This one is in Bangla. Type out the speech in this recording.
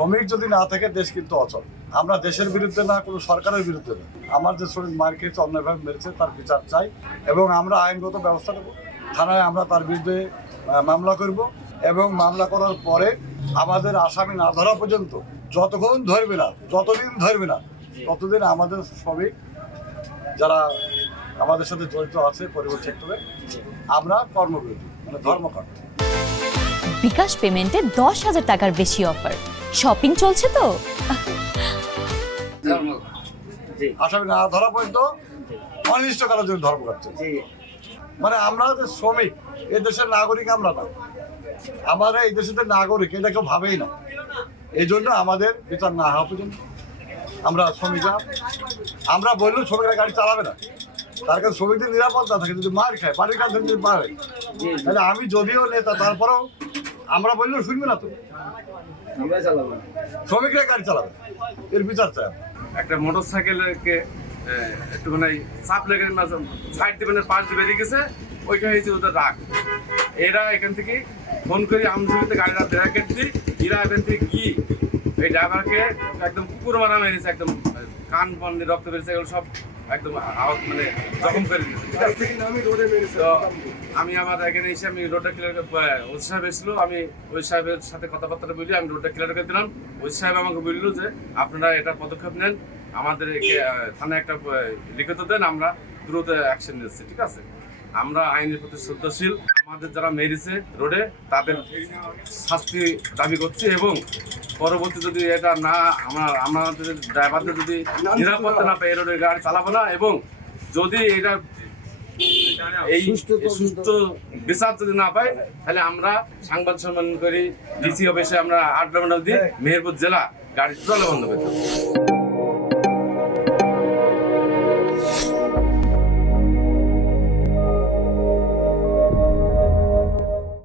শ্রমিক যদি না থাকে দেশ কিন্তু অচল। আমরা দেশের বিরুদ্ধে না, কোনো সরকারের বিরুদ্ধে না। আমার যে শ্রমিক মার খেয়েছে, অন্যায়ভাবে মেরেছে, তার বিচার চাই এবং আমরা আইনগত ব্যবস্থা নেব। থানায় আমরা তার বিরুদ্ধে মামলা করব এবং মামলা করার পরে আমাদের আসামি না ধরা পর্যন্ত, যতক্ষণ ধরবে না, যতদিন ধরবে না, ততদিন আমাদের শ্রমিক যারা আমাদের সাথে জড়িত আছে পরিবহন সেক্টরে, আমরা কর্মবিরতি মানে ধর্মঘট। বিকাশ পেমেন্টে 10,000 টাকার বেশি অফার, শপিং চলছে তো। আসামি না ধরা পর্যন্ত অনির্দিষ্টকালের জন্য ধর্মঘট চলছে। মানে আমরা যে শ্রমিক, এই দেশের নাগরিক আমরা না, আমরা এই দেশের নাগরিক, এটা কেউ ভাবেই না। এই জন্য আমাদের বিচার না হওয়া পর্যন্ত আমরা শ্রমিকরা, আমরা বললেও শ্রমিকরা গাড়ি চালাবে না। তার কাছে শ্রমিকদের নিরাপত্তা থাকে, যদি মার খায়, বাড়ির কাছে যদি মারে, তাহলে আমি যদিও নেতা, তারপরেও আমরা বললেও শুনবে না, তো শ্রমিকরা গাড়ি চালাবে, এর বিচার চাই। একটা মোটর সাইকেলকে একটুখানি চাপ লেগে সাইড দিবেনের পাশ দিয়ে বেরিয়ে গেছে, ওইটা হয়েছে ওদের রাগ। এরা এখান থেকে ফোন করি আমজুরিতে গাড়িটা ব্রেকেট দিই, এরা এখান থেকে কি এই ড্রাইভারকে একদম কুকুর মারা মেরেছে, একদম কান পান দিয়ে রক্ত বেরিয়েছে, এগুলো সব একদম আহত মানে জখম করে দিয়েছে। তো আমি আমার এখানে এসে আমি রোডটা ক্লিয়ার, ওই সাহেব এসেছিল, আমি ওই সাহেবের সাথে কথাবার্তা বলি, আমি রোডটা ক্লিয়ার করে দিলাম। ওই সাহেব আমাকে বললো যে আপনারা এটা পদক্ষেপ নেন, আমাদের থানায় একটা লিখিত দেন, আমরা দ্রুত অ্যাকশন নিচ্ছি। ঠিক আছে, আমরা আইনের প্রতি শ্রদ্ধাশীল, আমাদের যারা মেরেছে রোডে তাদের শাস্তি দাবি করছি এবং পরবর্তী যদি এটা না আমাদের ড্রাইভারদের যদি নিরাপত্তা না পাই, এই রোডে গাড়ি চালাবো না। এবং যদি এটা এই সুস্থ বিচার যদি না পাই, তাহলে আমরা সংবাদ সম্মেলন করি, ডিসি অফিসে আমরা আড্ডা দিই, মেহেরপুর জেলা গাড়ি চলা বন্ধ করতে।